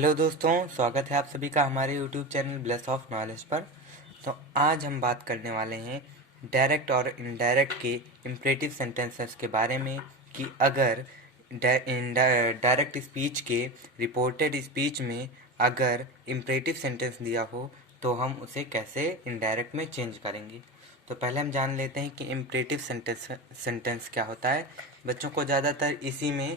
Hello दोस्तों, स्वागत है आप सभी का हमारे YouTube channel bless of knowledge पर। तो आज हम बात करने वाले हैं डायरेक्ट और इनडायरेक्ट के इम्परेटिव सेंटेंसेस के बारे में कि अगर डायरेक्ट स्पीच के रिपोर्टेड स्पीच में अगर इम्परेटिव सेंटेंस दिया हो तो हम उसे कैसे इनडायरेक्ट में चेंज करेंगे। तो पहले हम जान लेते हैं कि इम्परेटिव सेंटेंस क्या होता है। बच्चों को ज़्यादातर इसी में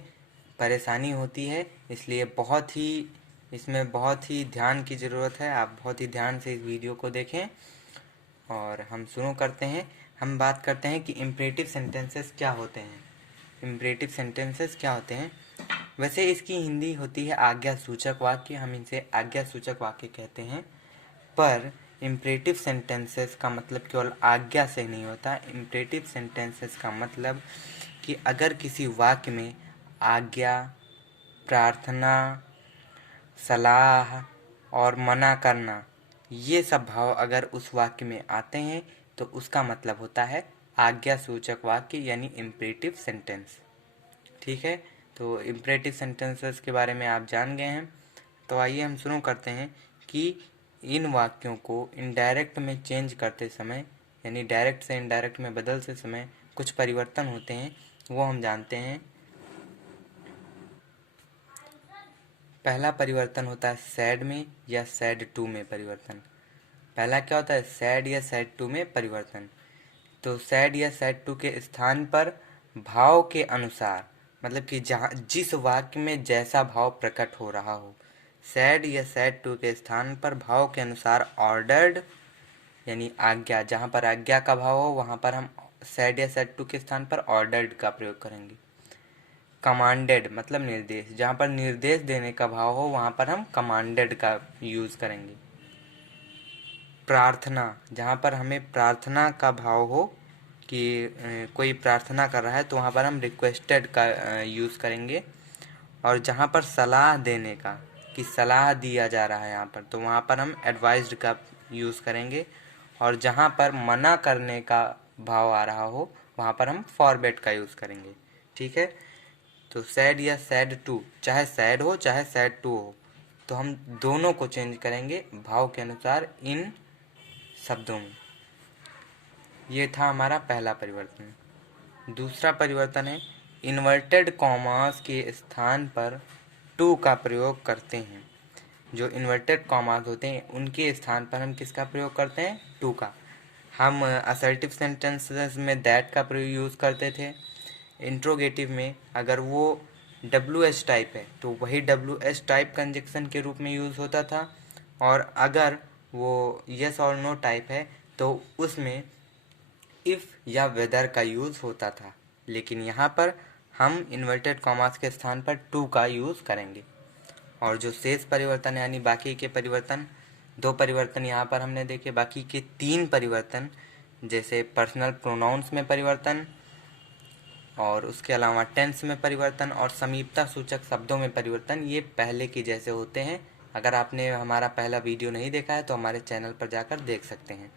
परेशानी होती है, इसलिए इसमें बहुत ही ध्यान की ज़रूरत है। आप बहुत ही ध्यान से इस वीडियो को देखें और हम शुरू करते हैं। हम बात करते हैं कि इम्परेटिव सेंटेंसेस क्या होते हैं। इम्परेटिव सेंटेंसेस क्या होते हैं? वैसे इसकी हिंदी होती है आज्ञा सूचक वाक्य, हम इनसे आज्ञा सूचक वाक्य कहते हैं। पर इम्परेटिव सेंटेंसेस का मतलब केवल आज्ञा से नहीं होता। इम्परेटिव सेंटेंसेस का मतलब कि अगर किसी वाक्य में आज्ञा, प्रार्थना, सलाह और मना करना, ये सब भाव अगर उस वाक्य में आते हैं तो उसका मतलब होता है आज्ञा सूचक वाक्य यानी इम्परेटिव सेंटेंस। ठीक है, तो इम्परेटिव सेंटेंसेस के बारे में आप जान गए हैं। तो आइए हम शुरू करते हैं कि इन वाक्यों को इनडायरेक्ट में चेंज करते समय यानी डायरेक्ट से इनडायरेक्ट में बदलते समय कुछ परिवर्तन होते हैं, वो हम जानते हैं। पहला परिवर्तन होता है सैड में या सैड टू में परिवर्तन। पहला क्या होता है? सैड या सैड टू में परिवर्तन। तो सैड या सैड टू के स्थान पर भाव के अनुसार, मतलब कि जहाँ जिस वाक्य में जैसा भाव प्रकट हो रहा हो, सैड या सैड टू के स्थान पर भाव के अनुसार ऑर्डर्ड यानी आज्ञा, जहाँ पर आज्ञा का भाव हो वहाँ पर हम सैड या सैड टू के स्थान पर ऑर्डर्ड का प्रयोग करेंगे। कमांडेड मतलब निर्देश, जहाँ पर निर्देश देने का भाव हो वहाँ पर हम कमांडेड का यूज़ करेंगे। प्रार्थना, जहाँ पर हमें प्रार्थना का भाव हो कि कोई प्रार्थना कर रहा है तो वहाँ पर हम रिक्वेस्टेड का यूज़ करेंगे। और जहाँ पर सलाह देने का, कि सलाह दिया जा रहा है यहाँ पर, तो वहाँ पर हम एडवाइज्ड का यूज़ करेंगे। और जहाँ पर मना करने का भाव आ रहा हो वहाँ पर हम फॉरबेड का यूज़ करेंगे। ठीक है, तो सैड या सैड टू, चाहे सैड हो चाहे सैड टू हो, तो हम दोनों को चेंज करेंगे भाव के अनुसार इन शब्दों में। ये था हमारा पहला परिवर्तन। दूसरा परिवर्तन है इन्वर्टेड कॉमास के स्थान पर टू का प्रयोग करते हैं। जो इन्वर्टेड कॉमास होते हैं उनके स्थान पर हम किसका प्रयोग करते हैं? टू का। हम असर्टिव सेंटेंसेस में दैट का प्रयोग यूज़ करते थे। इंट्रोगेटिव में अगर वो WH टाइप है तो वही WH टाइप कंजक्शन के रूप में यूज़ होता था, और अगर वो यस और नो टाइप है तो उसमें इफ़ या वेदर का यूज़ होता था। लेकिन यहाँ पर हम इन्वर्टेड कॉमास के स्थान पर टू का यूज़ करेंगे। और जो शेष परिवर्तन यानी बाकी के परिवर्तन, दो परिवर्तन यहाँ पर हमने देखे, बाकी के तीन परिवर्तन जैसे पर्सनल प्रोनाउंस में परिवर्तन और उसके अलावा टेंस में परिवर्तन और समीपता सूचक शब्दों में परिवर्तन, ये पहले के जैसे होते हैं। अगर आपने हमारा पहला वीडियो नहीं देखा है तो हमारे चैनल पर जाकर देख सकते हैं।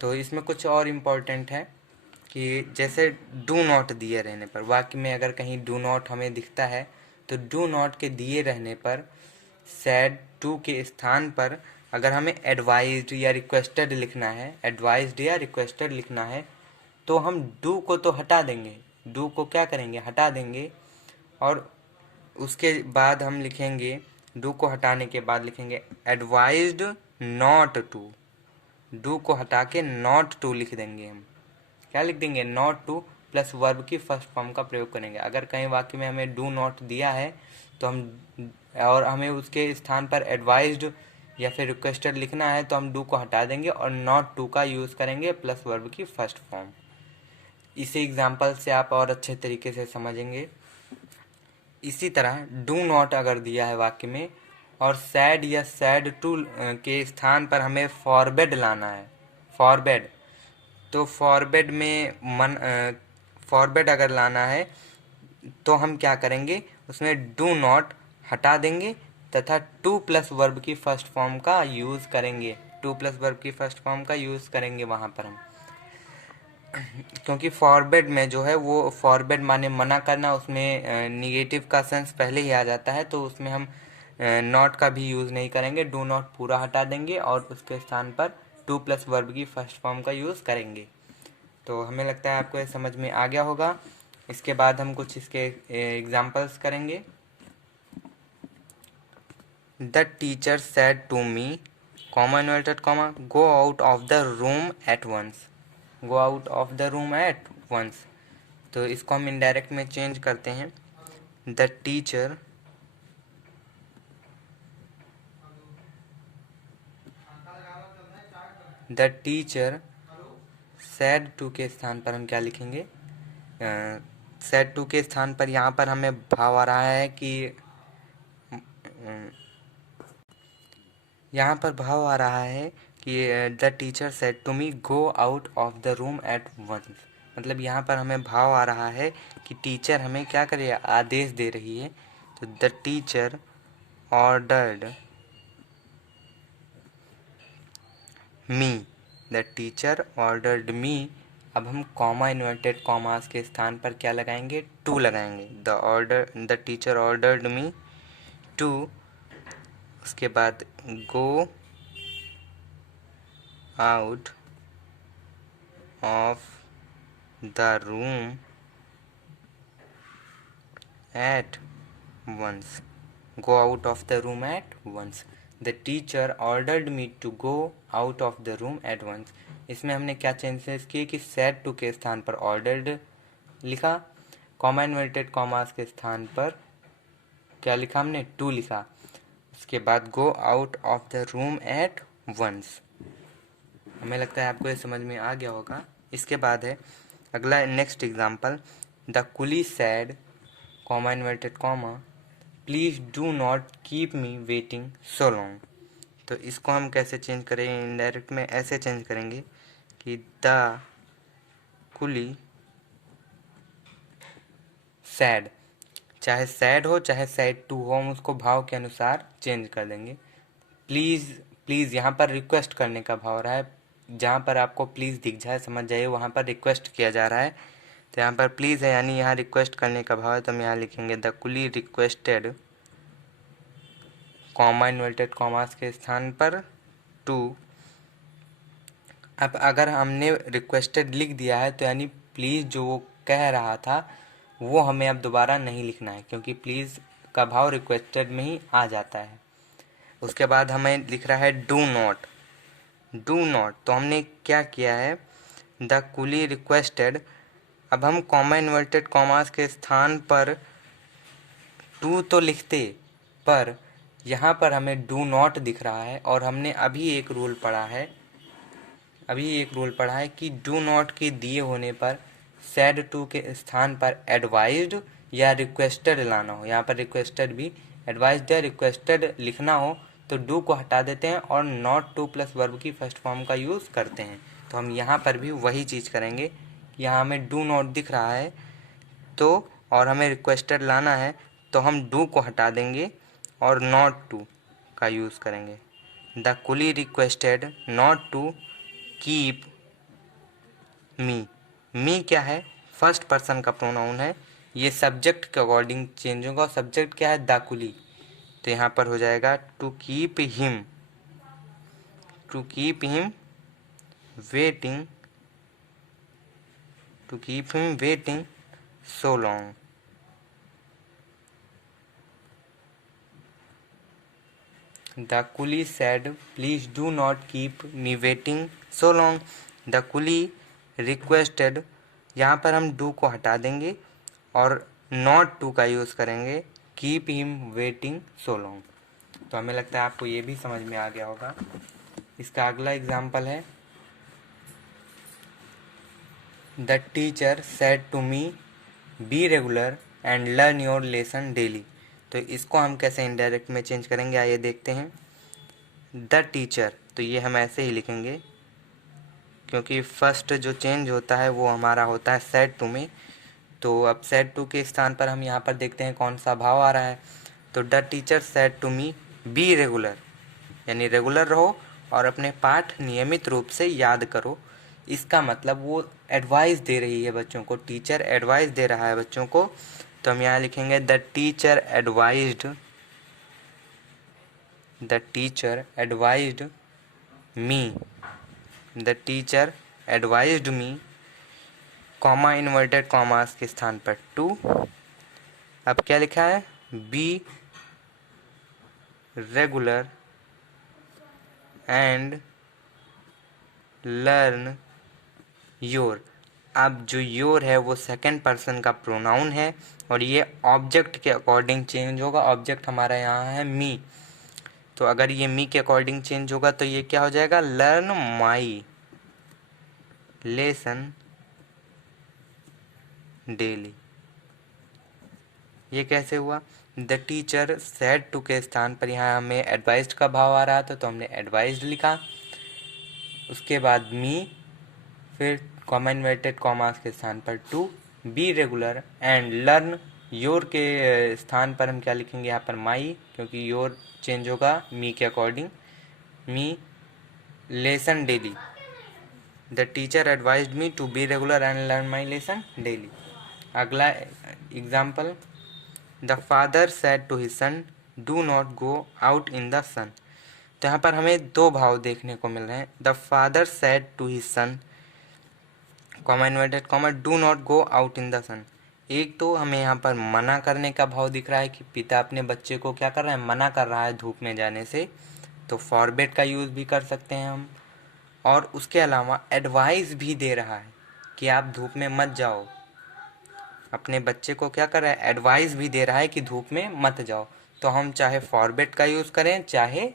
तो इसमें कुछ और इम्पोर्टेंट है कि जैसे डू नॉट दिए रहने पर, वाक्य में अगर कहीं डू नॉट हमें दिखता है तो डू नॉट के दिए रहने पर सैड टू के स्थान पर अगर हमें एडवाइज्ड या रिक्वेस्टेड लिखना है, एडवाइज्ड या रिक्वेस्टेड लिखना है, तो हम डू को तो हटा देंगे। डू को क्या करेंगे? हटा देंगे। और उसके बाद हम लिखेंगे, डू को हटाने के बाद लिखेंगे एडवाइज्ड नॉट टू। डू को हटा के नॉट टू लिख देंगे। हम क्या लिख देंगे? नॉट टू प्लस वर्ब की फर्स्ट फॉर्म का प्रयोग करेंगे। अगर कहीं वाक्य में हमें डू नॉट दिया है तो हम, और हमें उसके स्थान पर एडवाइज्ड या फिर रिक्वेस्टेड लिखना है, तो हम डू को हटा देंगे और नॉट टू का यूज़ करेंगे प्लस वर्ब की फर्स्ट फॉर्म। इसी एग्जाम्पल से आप और अच्छे तरीके से समझेंगे। इसी तरह डू नॉट अगर दिया है वाक्य में और सैड या सैड टू के स्थान पर हमें फॉरबेड लाना है, फॉरबेड, तो फॉरबेड में फॉरबेड अगर लाना है तो हम क्या करेंगे? उसमें डू नॉट हटा देंगे तथा टू प्लस वर्ब की फर्स्ट फॉर्म का यूज़ करेंगे। टू प्लस वर्ब की फर्स्ट फॉर्म का यूज़ करेंगे वहाँ पर हम। क्योंकि फॉरबिड में जो है वो फॉरबिड माने मना करना, उसमें निगेटिव का सेंस पहले ही आ जाता है, तो उसमें हम नॉट का भी यूज़ नहीं करेंगे, डू नॉट पूरा हटा देंगे और उसके स्थान पर टू प्लस वर्ब की फर्स्ट फॉर्म का यूज़ करेंगे। तो हमें लगता है आपको ये समझ में आ गया होगा। इसके बाद हम कुछ इसके एग्जाम्पल्स करेंगे। The teacher said to me, comma inverted comma, go out of the room at once. Go out of the room at once, तो इसको हम इनडायरेक्ट में चेंज करते हैं। द टीचर सैड टू के स्थान पर हम क्या लिखेंगे? सैड टू के स्थान पर यहाँ पर हमें भाव आ रहा है कि यहाँ पर भाव आ रहा है कि the teacher said to me go out of the room at once. मतलब यहाँ पर हमें भाव आ रहा है कि टीचर हमें क्या करे, आदेश दे रही है। तो the teacher ordered me, the teacher ordered मी। अब हम कॉमा इन्वर्टेड कॉमास के स्थान पर क्या लगाएंगे? टू लगाएंगे। The teacher ordered me to, उसके बाद go out of the room at once. Go out of the room at once. The teacher ordered me to go out of the room at once. इसमें हमने क्या changes किए कि said to के स्थान पर ऑर्डर्ड लिखा, कॉमा इन्वर्टेड कॉमास के स्थान पर क्या लिखा हमने? टू लिखा। उसके बाद go out of the room at once. हमें लगता है आपको ये समझ में आ गया होगा। इसके बाद है अगला next example, the coolie said, comma inverted comma, please do not keep me waiting so long. तो इसको हम कैसे चेंज करेंगे? इनडायरेक्ट में ऐसे चेंज करेंगे कि द कुली सैड, चाहे सैड हो चाहे सैड टू हो, हम उसको भाव के अनुसार चेंज कर देंगे। प्लीज़, प्लीज़ यहाँ पर रिक्वेस्ट करने का भाव रहा है। जहाँ पर आपको प्लीज़ दिख जाए समझ जाइए वहाँ पर रिक्वेस्ट किया जा रहा है। तो यहाँ पर प्लीज़ है यानी यहाँ रिक्वेस्ट करने का भाव है, तो हम यहाँ लिखेंगे the coolie requested, comma inverted commas के स्थान पर टू। अब अगर हमने रिक्वेस्टेड लिख दिया है तो यानी प्लीज़ जो वो कह रहा था वो हमें अब दोबारा नहीं लिखना है, क्योंकि प्लीज़ का भाव रिक्वेस्टेड में ही आ जाता है। उसके बाद हमें लिख रहा है डू नॉट। डू नॉट, तो हमने क्या किया है? द कुली रिक्वेस्टेड, अब हम कॉमा इन्वर्टेड कॉमास के स्थान पर टू तो लिखते, पर यहाँ पर हमें डू नॉट दिख रहा है और हमने अभी एक रूल पढ़ा है कि डू नॉट के दिए होने पर सैड टू के स्थान पर एडवाइज्ड या रिक्वेस्टेड लाना हो। यहाँ पर रिक्वेस्टेड भी, एडवाइज्ड या रिक्वेस्टेड लिखना हो तो डू को हटा देते हैं और नॉट टू प्लस वर्ब की फर्स्ट फॉर्म का यूज़ करते हैं। तो हम यहाँ पर भी वही चीज़ करेंगे। यहाँ हमें डू नॉट दिख रहा है तो, और हमें रिक्वेस्टेड लाना है तो हम डू को हटा देंगे और नॉट टू का यूज़ करेंगे। The coolie requested not to keep me. Me क्या है? फर्स्ट पर्सन का प्रोनाउन है, ये सब्जेक्ट के अकॉर्डिंग चेंज होगा। सब्जेक्ट क्या है? द कुली, तो यहाँ पर हो जाएगा to keep him, to keep him waiting, to keep him waiting so long. The coolie said, "Please do not keep me waiting so long." The coolie requested, यहाँ पर हम do को हटा देंगे और not to का यूज़ करेंगे, keep him waiting so long। तो हमें लगता है आपको ये भी समझ में आ गया होगा। इसका अगला एग्जाम्पल है, The teacher said to me, "Be regular and learn your lesson daily." तो इसको हम कैसे इनडायरेक्ट में चेंज करेंगे आइए देखते हैं। द टीचर, तो ये हम ऐसे ही लिखेंगे क्योंकि फर्स्ट जो चेंज होता है वो हमारा होता है सेड टू में। तो अब सेड टू के स्थान पर हम यहाँ पर देखते हैं कौन सा भाव आ रहा है। तो the teacher said to me be regular, यानी रेगुलर रहो और अपने पाठ नियमित रूप से याद करो। इसका मतलब वो एडवाइस दे रही है बच्चों को, टीचर एडवाइस दे रहा है बच्चों को, तो हम यहाँ लिखेंगे the teacher advised me, the teacher advised me, comma inverted commas के स्थान पर टू। अब क्या लिखा है, B regular and learn your. अब जो योर है वो सेकंड पर्सन का प्रोनाउन है और ये ऑब्जेक्ट के अकॉर्डिंग चेंज होगा। ऑब्जेक्ट हमारा यहाँ है मी, तो अगर ये मी के अकॉर्डिंग चेंज होगा तो ये क्या हो जाएगा, लर्न माई लेसन डेली। ये कैसे हुआ, द टीचर सेड टू के स्थान पर यहाँ हमें एडवाइज्ड का भाव आ रहा था तो हमने एडवाइज्ड लिखा, उसके बाद मी, फिर कॉमा इन्वर्टेड कॉमास के स्थान पर to, be regular and learn your के स्थान पर हम क्या लिखेंगे यहाँ पर माई, क्योंकि योर चेंज होगा मी के according, me lesson daily. The teacher advised me to be regular and learn my lesson daily. अगला example, the father said to his son do not go out in the sun. तो यहाँ पर हमें दो भाव देखने को मिल रहे हैं, the father said to his son comma inverted comma do not go out in the sun. एक तो हमें यहाँ पर मना करने का भाव दिख रहा है कि पिता अपने बच्चे को क्या कर रहा है, मना कर रहा है धूप में जाने से, तो फॉरबिड का यूज़ भी कर सकते हैं हम। और उसके अलावा एडवाइस भी दे रहा है कि आप धूप में मत जाओ, अपने बच्चे को क्या कर रहा है, एडवाइस भी दे रहा है कि धूप में मत जाओ। तो हम चाहे फॉरबिड का यूज़ करें चाहे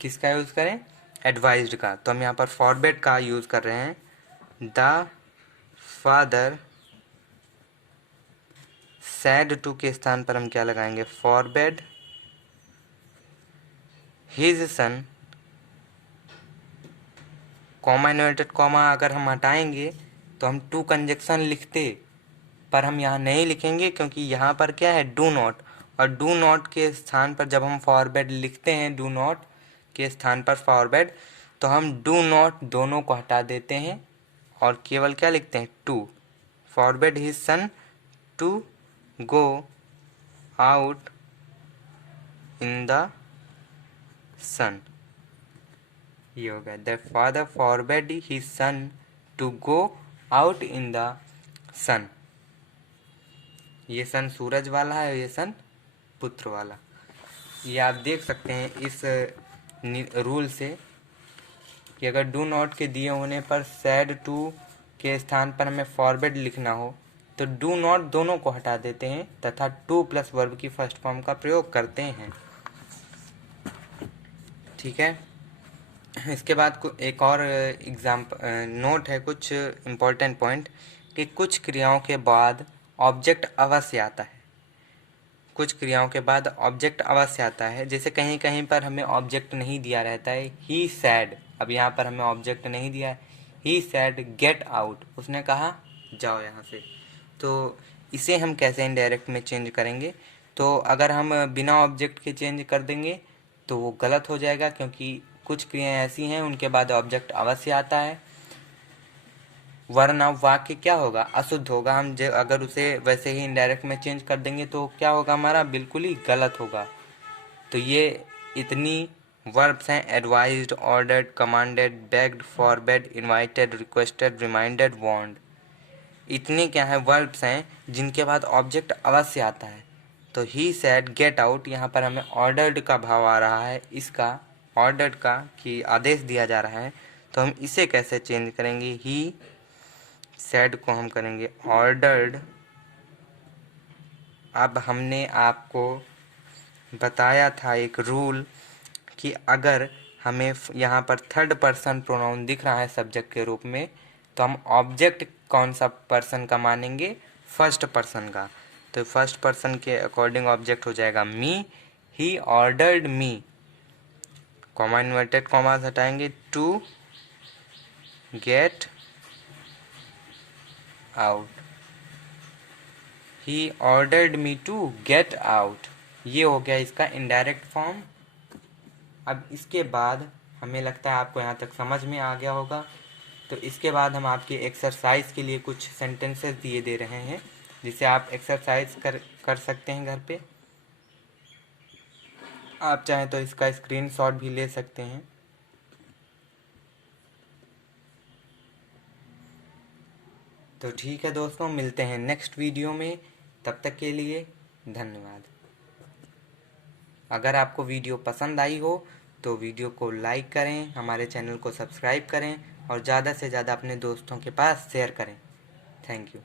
किसका यूज़ करें, एडवाइज्ड का। तो हम यहाँ पर फॉरबिड का यूज़ कर रहे हैं, द फादर सैड टू के स्थान पर हम क्या लगाएंगे, forbid his son, comma inverted comma अगर हम हटाएंगे तो हम टू कंजक्शन लिखते, पर हम यहाँ नहीं लिखेंगे क्योंकि यहाँ पर क्या है, डू नॉट, और डू नॉट के स्थान पर जब हम फॉरबिड लिखते हैं, डू नॉट के स्थान पर फॉरबिड, तो हम डू नॉट दोनों को हटा देते हैं और केवल क्या लिखते हैं, to. Forbid his son to go out in the sun. ये हो गया, the father forbid his son to go out in the sun. ये सन सूरज वाला है, ये सन पुत्र वाला। ये आप देख सकते हैं इस रूल से कि अगर डू नॉट के दिए होने पर सैड टू के स्थान पर हमें फॉरबिड लिखना हो तो डू नॉट दोनों को हटा देते हैं तथा टू प्लस वर्ब की फर्स्ट फॉर्म का प्रयोग करते हैं। ठीक है, इसके बाद एक और नोट है, कुछ इम्पोर्टेंट पॉइंट, कि कुछ क्रियाओं के बाद ऑब्जेक्ट अवश्य आता है। कुछ क्रियाओं के बाद ऑब्जेक्ट अवश्य आता है, जैसे कहीं कहीं पर हमें ऑब्जेक्ट नहीं दिया रहता है, ही सैड, अब यहाँ पर हमें ऑब्जेक्ट नहीं दिया है, ही सैड गेट आउट, उसने कहा जाओ यहाँ से। तो इसे हम कैसे इनडायरेक्ट में चेंज करेंगे, तो अगर हम बिना ऑब्जेक्ट के चेंज कर देंगे तो वो गलत हो जाएगा, क्योंकि कुछ क्रियाएं ऐसी हैं उनके बाद ऑब्जेक्ट अवश्य आता है, वरना वाक्य क्या होगा, अशुद्ध होगा। हम अगर उसे वैसे ही इनडायरेक्ट में चेंज कर देंगे तो क्या होगा, हमारा बिल्कुल ही गलत होगा। तो ये इतनी वर्ब्स हैं, advised, ordered, commanded, begged, forbade, invited, requested, reminded, warned, इतने क्या है वर्ब्स हैं जिनके बाद ऑब्जेक्ट अवश्य आता है। तो ही सेड गेट आउट, यहाँ पर हमें ऑर्डर्ड का भाव आ रहा है, इसका ऑर्डर्ड का कि आदेश दिया जा रहा है, तो हम इसे कैसे चेंज करेंगे, ही सेड को हम करेंगे ऑर्डर्ड। अब हमने आपको बताया था एक रूल कि अगर हमें यहाँ पर थर्ड पर्सन प्रोनाउन दिख रहा है सब्जेक्ट के रूप में, तो हम ऑब्जेक्ट कौन सा पर्सन का मानेंगे, फर्स्ट पर्सन का। तो फर्स्ट पर्सन के अकॉर्डिंग ऑब्जेक्ट हो जाएगा me, he ordered me, comma inverted comma हटाएंगे, to get out, he ordered me to get out. ये हो गया इसका इनडायरेक्ट फॉर्म। अब इसके बाद हमें लगता है आपको यहाँ तक समझ में आ गया होगा तो इसके बाद हम आपकी एक्सरसाइज के लिए कुछ सेंटेंसेस दिए दे रहे हैं, जिसे आप एक्सरसाइज कर सकते हैं घर पे। आप चाहें तो इसका स्क्रीनशॉट भी ले सकते हैं। तो ठीक है दोस्तों, मिलते हैं नेक्स्ट वीडियो में। तब तक के लिए धन्यवाद। अगर आपको वीडियो पसंद आई हो तो वीडियो को लाइक करें, हमारे चैनल को सब्सक्राइब करें और ज़्यादा से ज़्यादा अपने दोस्तों के पास शेयर करें। Thank you.